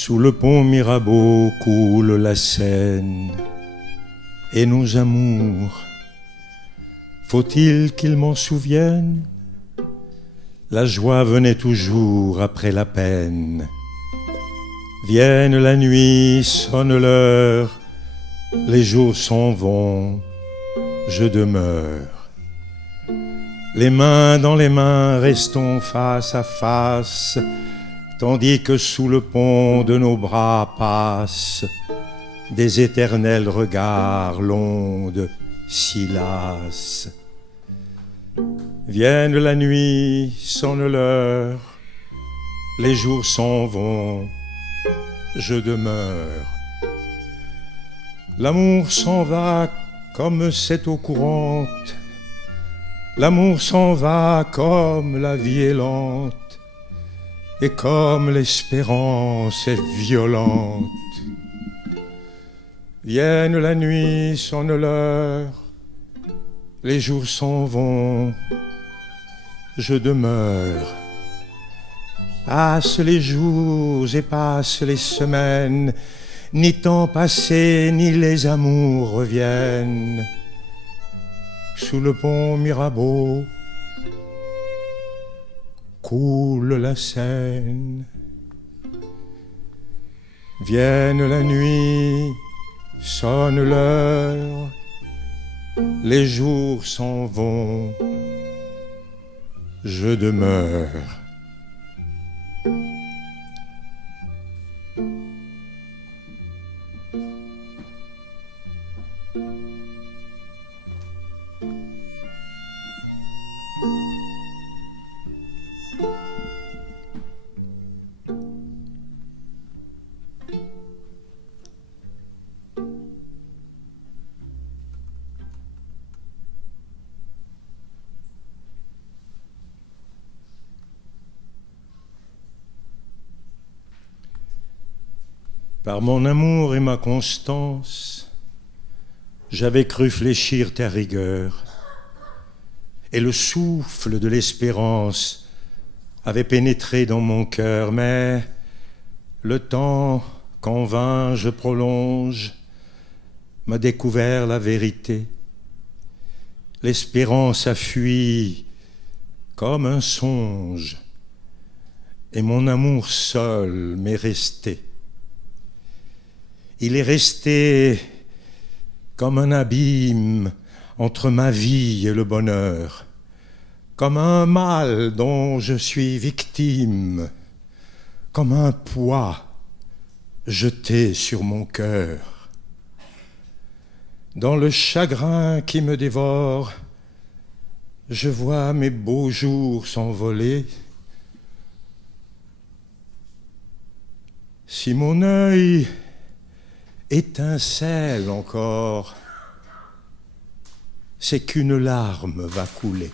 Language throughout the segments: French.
Sous le pont Mirabeau coule la Seine, et nos amours, faut-il qu'ils m'en souviennent? La joie venait toujours après la peine. Vienne la nuit, sonne l'heure, les jours s'en vont, je demeure. Les mains dans les mains, restons face à face, tandis que sous le pont de nos bras passent des éternels regards, l'onde si lasse. Vienne la nuit, sonne l'heure, les jours s'en vont, je demeure. L'amour s'en va comme cette eau courante, l'amour s'en va comme la vie est lente, et comme l'espérance est violente. Vienne la nuit, sonne l'heure, les jours s'en vont, je demeure. Passent les jours et passent les semaines, ni temps passé, ni les amours reviennent. Sous le pont Mirabeau coule la Seine. Vienne la nuit, sonne l'heure, les jours s'en vont, je demeure. Par mon amour et ma constance, j'avais cru fléchir ta rigueur, et le souffle de l'espérance avait pénétré dans mon cœur. Mais le temps qu'en vain je prolonge m'a découvert la vérité. L'espérance a fui comme un songe, et mon amour seul m'est resté. Il est resté comme un abîme entre ma vie et le bonheur, comme un mal dont je suis victime, comme un poids jeté sur mon cœur. Dans le chagrin qui me dévore, je vois mes beaux jours s'envoler. Si mon œil étincelle encore, c'est qu'une larme va couler.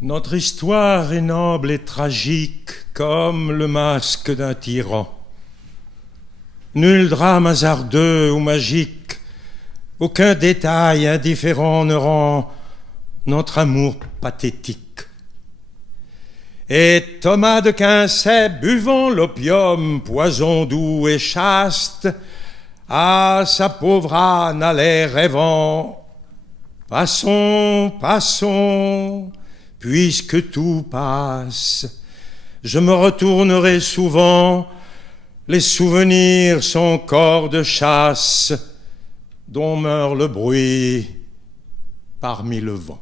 Notre histoire est noble et tragique comme le masque d'un tyran. Nul drame hasardeux ou magique, aucun détail indifférent ne rend notre amour pathétique. Et Thomas de Quincey, buvant l'opium, poison doux et chaste, à sa pauvre âne allait rêvant. Passons, passons, puisque tout passe, je me retournerai souvent, les souvenirs sont corps de chasse, dont meurt le bruit parmi le vent.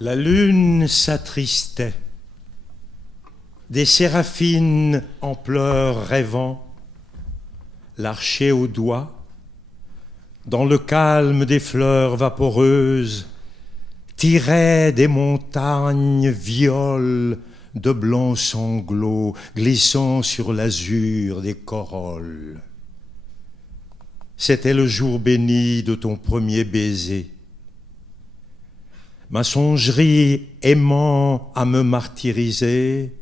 La lune s'attristait, des séraphines en pleurs rêvant, l'archer au doigt, dans le calme des fleurs vaporeuses, tiraient des montagnes violes de blancs sanglots glissant sur l'azur des corolles. C'était le jour béni de ton premier baiser. Ma songerie aimant à me martyriser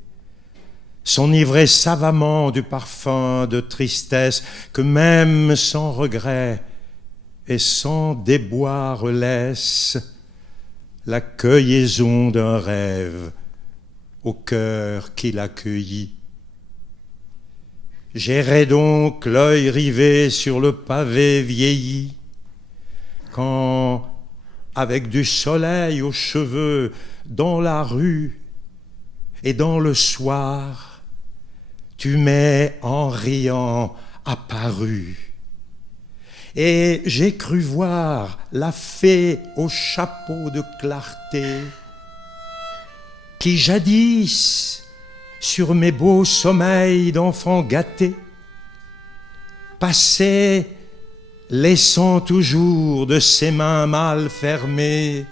s'enivrait savamment du parfum de tristesse que même sans regret et sans déboire laisse la cueilliaison d'un rêve au cœur qui l'accueillit. J'errais donc l'œil rivé sur le pavé vieilli, quand, avec du soleil aux cheveux, dans la rue et dans le soir, tu m'es en riant apparu. Et j'ai cru voir la fée au chapeau de clarté, qui jadis, sur mes beaux sommeils d'enfant gâté, passait, laissant toujours de ses mains mal fermées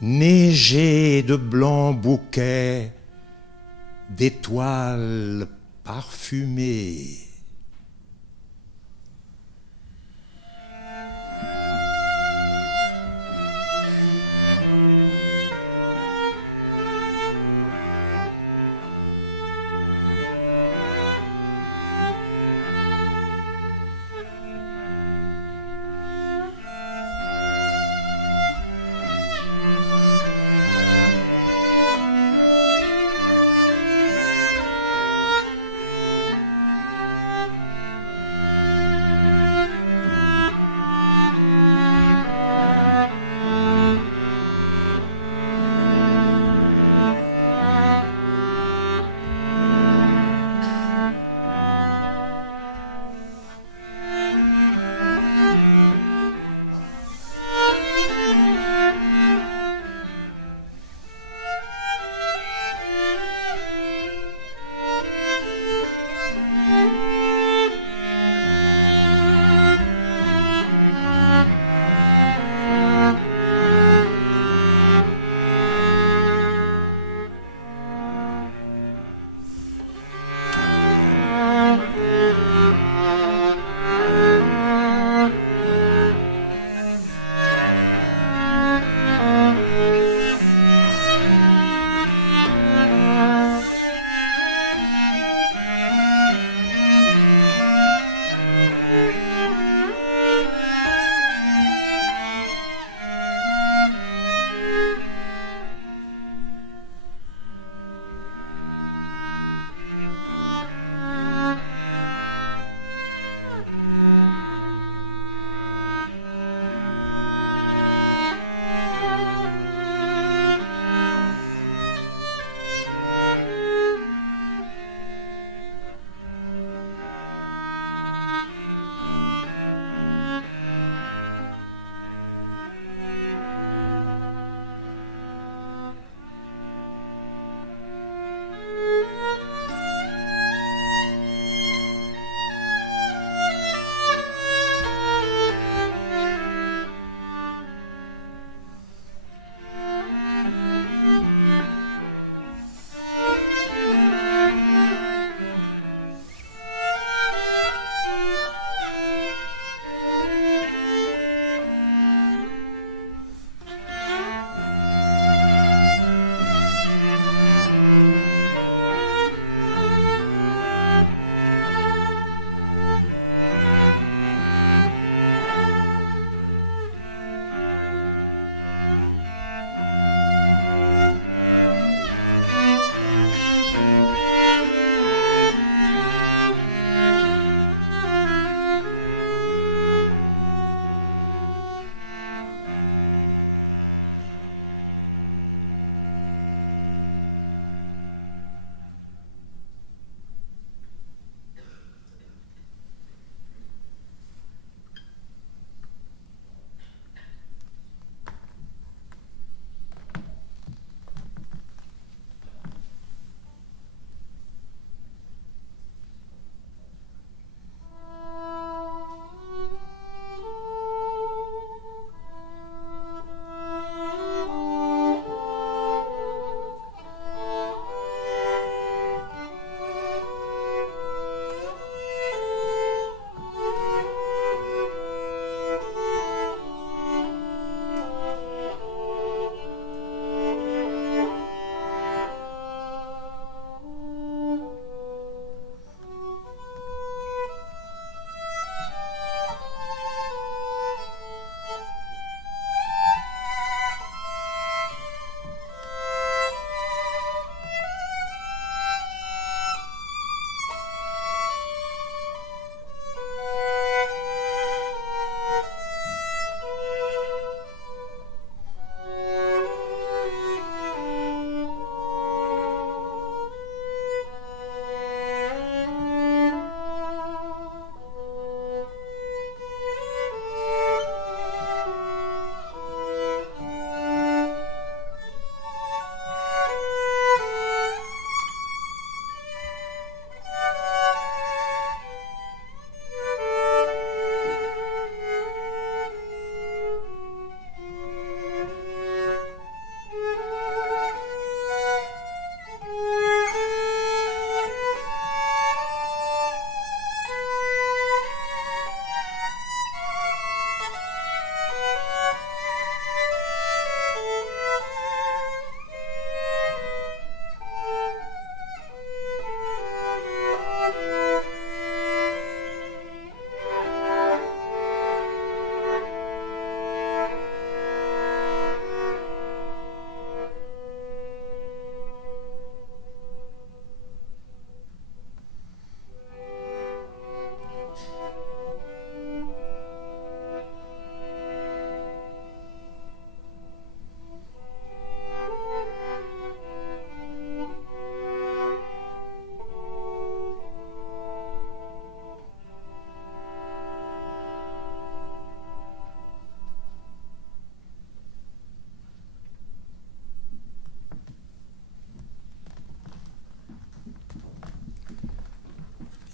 neiger de blancs bouquets d'étoiles parfumées.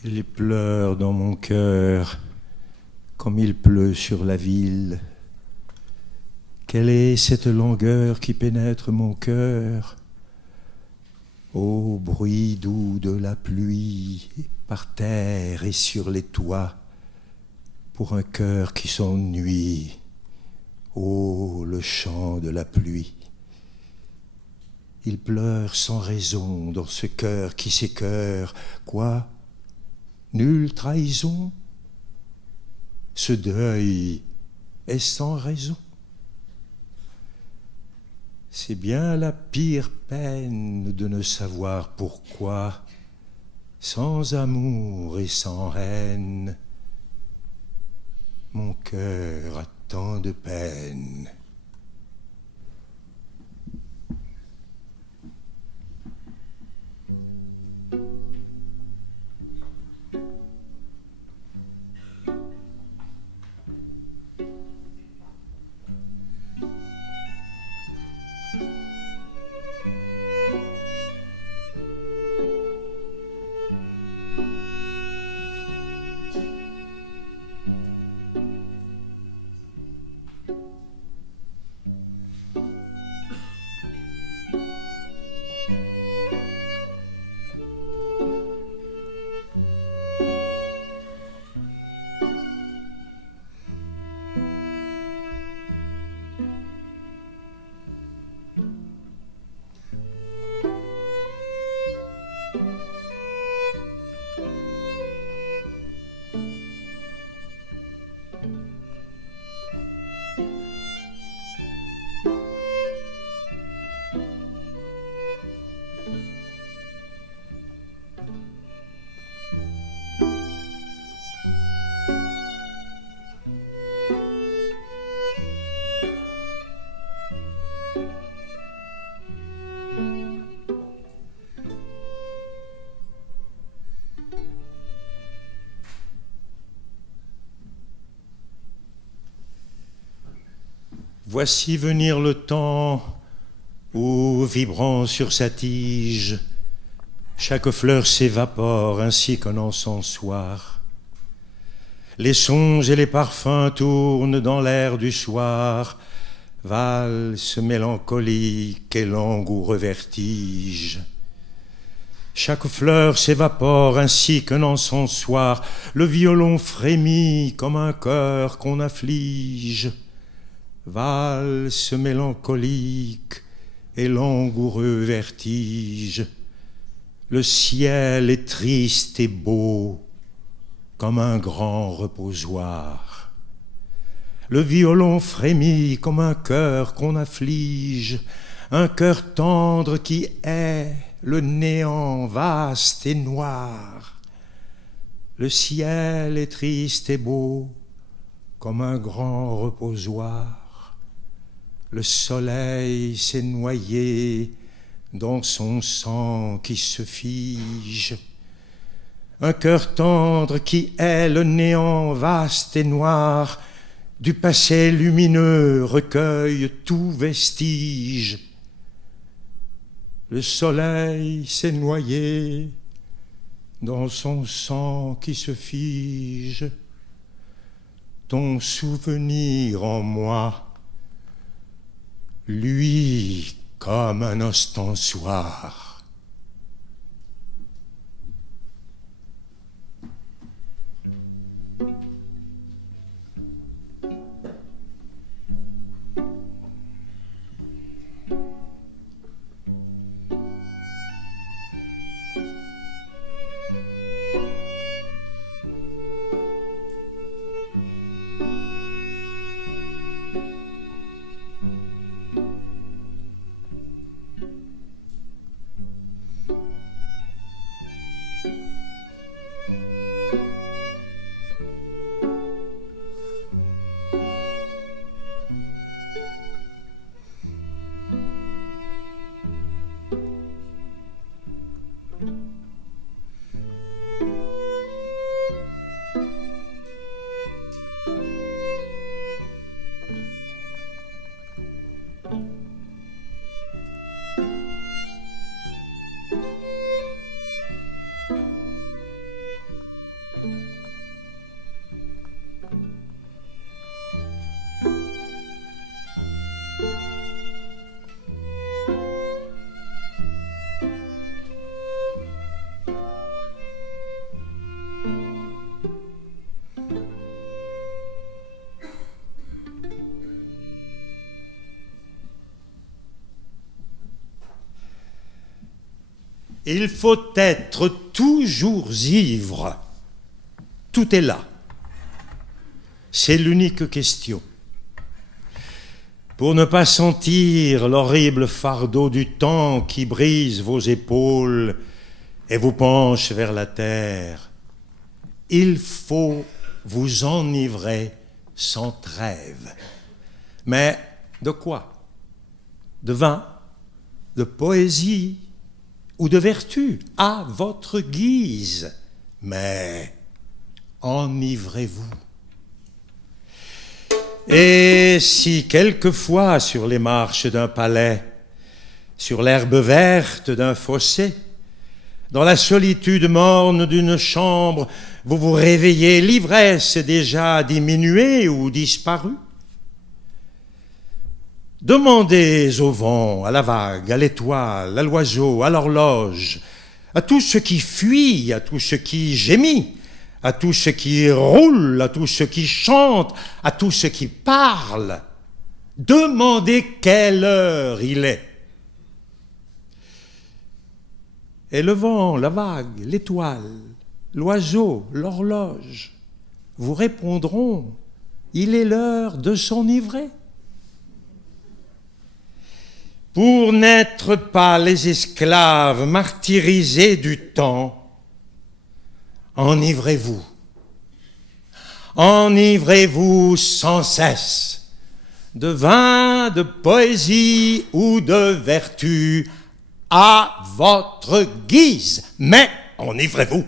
Il pleure dans mon cœur comme il pleut sur la ville. Quelle est cette langueur qui pénètre mon cœur? Ô bruit doux de la pluie par terre et sur les toits, pour un cœur qui s'ennuie. Ô le chant de la pluie. Il pleure sans raison dans ce cœur qui s'écœure. Quoi? Nulle trahison? Ce deuil est sans raison. C'est bien la pire peine de ne savoir pourquoi, sans amour et sans haine, mon cœur a tant de peine. Voici venir le temps où, vibrant sur sa tige, chaque fleur s'évapore ainsi qu'un encensoir. Les songes et les parfums tournent dans l'air du soir, valse mélancolique et langoureux vertige. Chaque fleur s'évapore ainsi qu'un encensoir, le violon frémit comme un cœur qu'on afflige. Valse mélancolique et langoureux vertige. Le ciel est triste et beau comme un grand reposoir. Le violon frémit comme un cœur qu'on afflige, un cœur tendre qui hait le néant vaste et noir. Le ciel est triste et beau comme un grand reposoir. Le soleil s'est noyé dans son sang qui se fige. Un cœur tendre qui hait le néant vaste et noir, du passé lumineux recueille tout vestige. Le soleil s'est noyé dans son sang qui se fige. Ton souvenir en moi, lui comme un ostensoir. Il faut être toujours ivre. Tout est là. C'est l'unique question. Pour ne pas sentir l'horrible fardeau du temps qui brise vos épaules et vous penche vers la terre, il faut vous enivrer sans trêve. Mais de quoi? De vin, de poésie ou de vertu, à votre guise. Mais enivrez-vous. Et si quelquefois sur les marches d'un palais, sur l'herbe verte d'un fossé, dans la solitude morne d'une chambre, vous vous réveillez, l'ivresse déjà diminuée ou disparue, demandez au vent, à la vague, à l'étoile, à l'oiseau, à l'horloge, à tout ce qui fuit, à tout ce qui gémit, à tout ce qui roule, à tout ce qui chante, à tout ce qui parle. Demandez quelle heure il est. Et le vent, la vague, l'étoile, l'oiseau, l'horloge vous répondront, il est l'heure de s'enivrer. Pour n'être pas les esclaves martyrisés du temps, enivrez-vous. Enivrez-vous sans cesse de vin, de poésie ou de vertu à votre guise, mais enivrez-vous.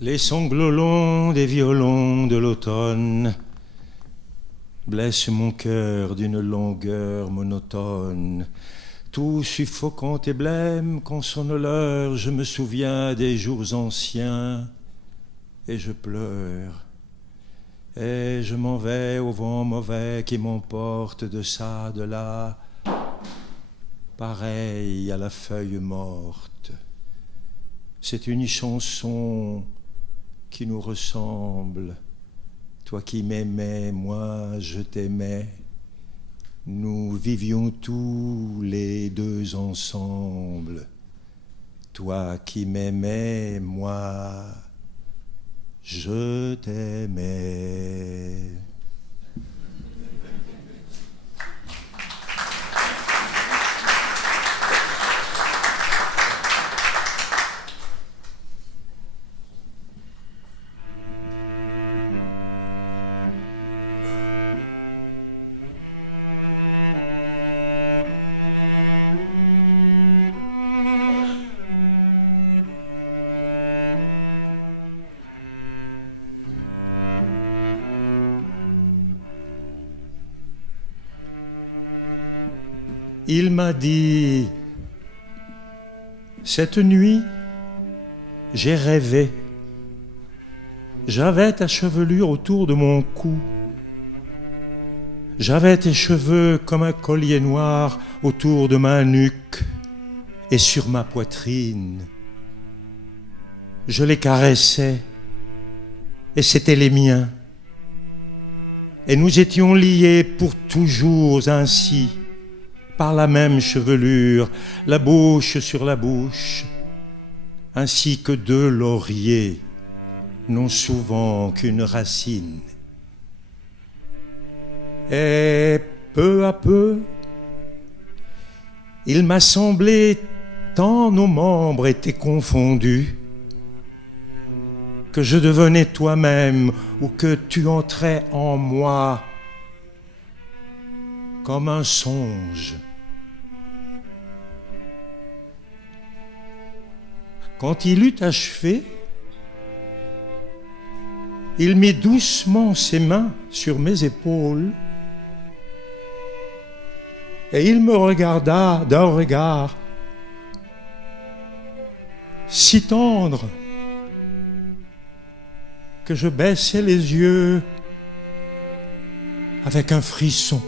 Les sanglots longs des violons de l'automne blessent mon cœur d'une longueur monotone. Tout suffocant et blême, quand sonne l'heure, je me souviens des jours anciens et je pleure. Et je m'en vais au vent mauvais qui m'emporte de ça, de là, pareil à la feuille morte. C'est une chanson qui nous ressemble. Toi qui m'aimais, moi je t'aimais. Nous vivions tous les deux ensemble. Toi qui m'aimais, moi je t'aimais. Il m'a dit, cette nuit, j'ai rêvé. J'avais ta chevelure autour de mon cou. J'avais tes cheveux comme un collier noir autour de ma nuque et sur ma poitrine. Je les caressais et c'étaient les miens. Et nous étions liés pour toujours ainsi, par la même chevelure, la bouche sur la bouche, ainsi que deux lauriers n'ont souvent qu'une racine. Et peu à peu, il m'a semblé tant nos membres étaient confondus, que je devenais toi-même ou que tu entrais en moi comme un songe. Quand il eut achevé, il mit doucement ses mains sur mes épaules et il me regarda d'un regard si tendre que je baissai les yeux avec un frisson.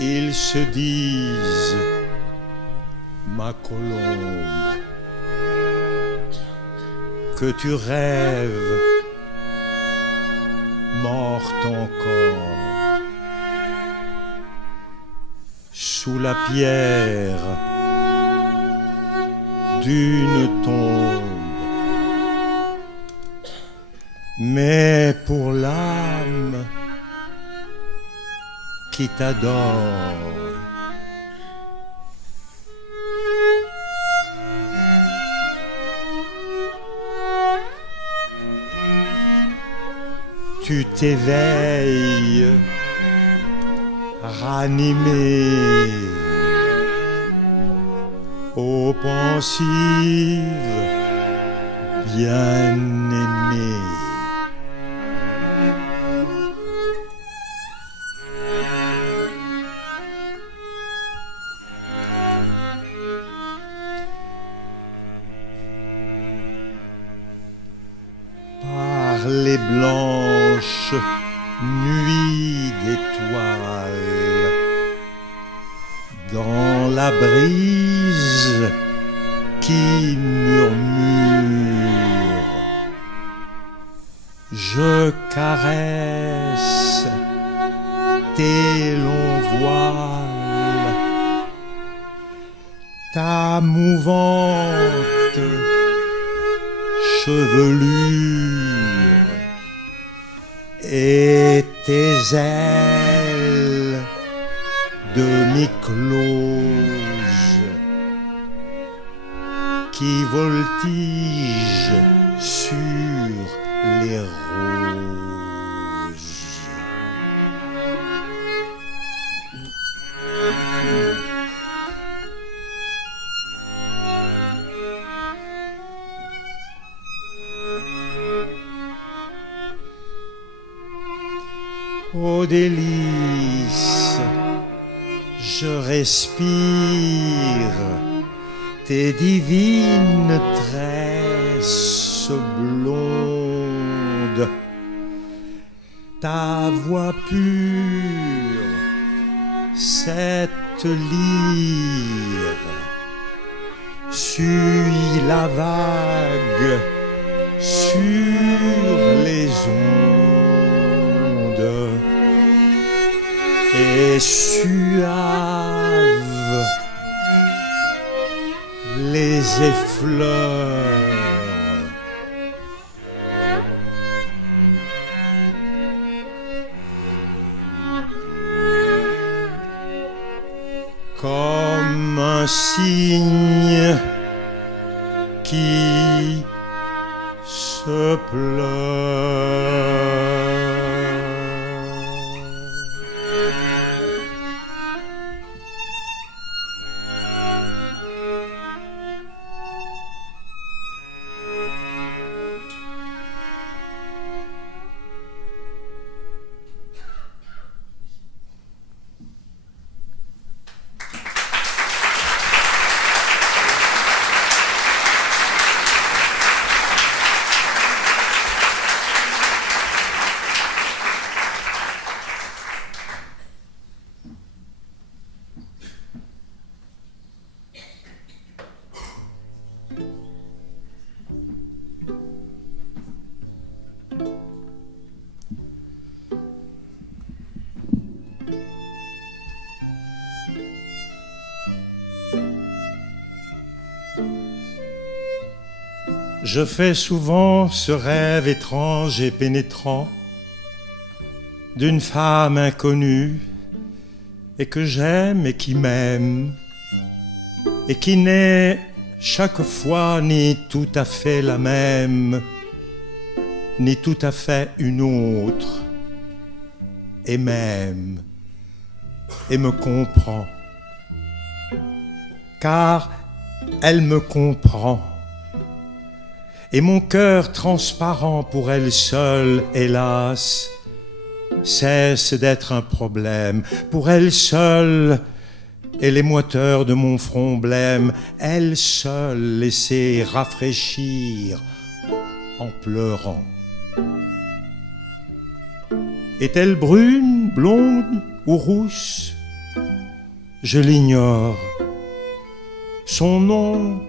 Ils se disent, ma colombe, que tu rêves, morte encore, sous la pierre d'une tombe. Mais pour l'âme qui t'adore, tu t'éveilles, ranimé, ô pensive bien-aimée. Par les blanches nuits d'étoiles, dans la brise qui murmure, je caresse tes longs voiles, ta mouvante chevelure et tes ailes demi-closes qui voltigent sur les roses. Ô délice, je respire tes divines tresses blondes, ta voix pure, cette lyre suit la vague sur les ondes et suave les effleure. Comme un cygne qui se pleure. Je fais souvent ce rêve étrange et pénétrant d'une femme inconnue et que j'aime et qui m'aime et qui n'est chaque fois ni tout à fait la même, ni tout à fait une autre, et m'aime et me comprend, car elle me comprend. Et mon cœur transparent pour elle seule, hélas, cesse d'être un problème. Pour elle seule, et les moiteurs de mon front blême, elle seule laissée rafraîchir en pleurant. Est-elle brune, blonde ou rousse? je l'ignore. Son nom,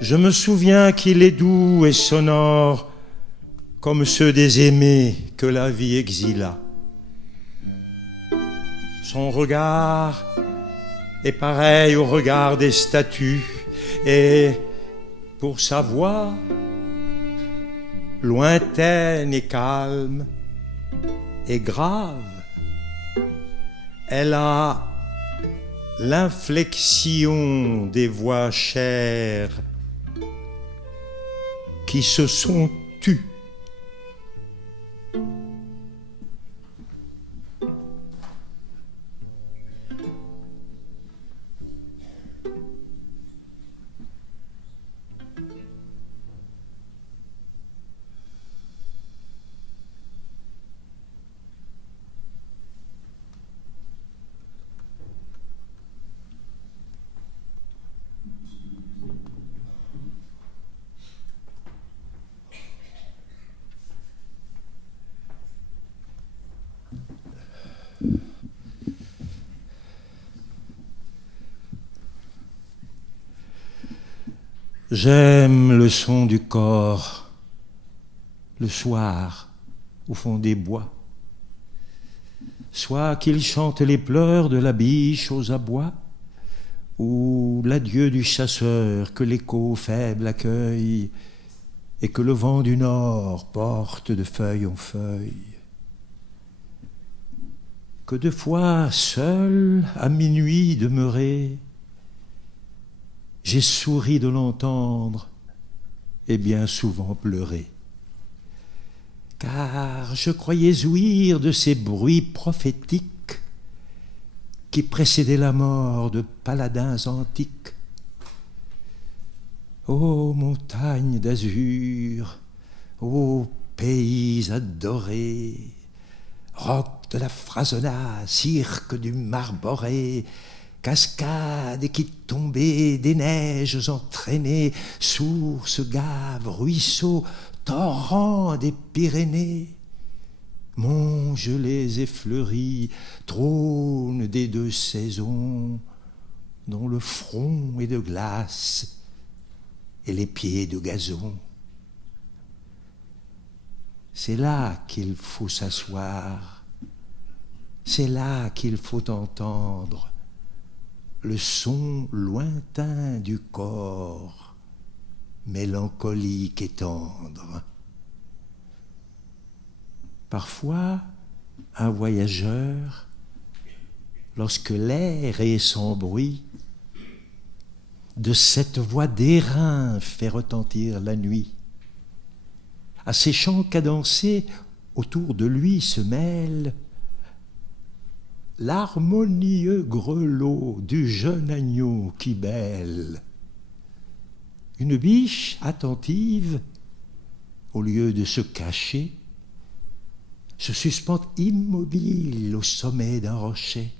je me souviens qu'il est doux et sonore, comme ceux des aimés que la vie exila. Son regard est pareil au regard des statues, et pour sa voix, lointaine et calme et grave, elle a l'inflexion des voix chères qui se sont tues. J'aime le son du corps, le soir, au fond des bois, soit qu'il chante les pleurs de la biche aux abois, ou l'adieu du chasseur que l'écho faible accueille et que le vent du nord porte de feuille en feuille. Que de fois, seul, à minuit demeuré, j'ai souri de l'entendre et bien souvent pleuré. Car je croyais ouïr de ces bruits prophétiques qui précédaient la mort de paladins antiques. Ô montagnes d'azur, ô pays adorés, roc de la Frasonna, cirque du Marboré, cascades qui tombaient, des neiges entraînées, sources, gaves, ruisseaux, torrents des Pyrénées, monts gelés et fleuris, trône des deux saisons, dont le front est de glace et les pieds de gazon. C'est là qu'il faut s'asseoir, c'est là qu'il faut entendre le son lointain du corps, mélancolique et tendre. Parfois, un voyageur, lorsque l'air est sans bruit, de cette voix d'airain fait retentir la nuit. À ces chants cadencés, autour de lui se mêle l'harmonieux grelot du jeune agneau qui bêle. Une biche attentive, au lieu de se cacher, se suspend immobile au sommet d'un rocher,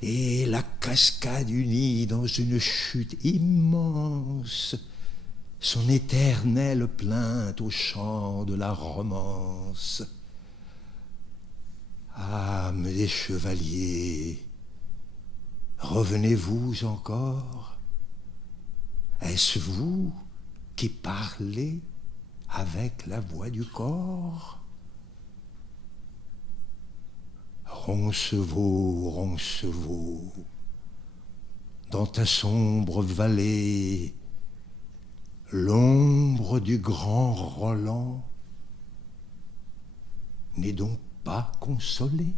et la cascade unie dans une chute immense son éternelle plainte au chant de la romance. Âmes des chevaliers, revenez-vous encore? Est-ce vous qui parlez avec la voix du corps? Roncevaux, Roncevaux, dans ta sombre vallée, l'ombre du grand Roland n'est donc pas consolée?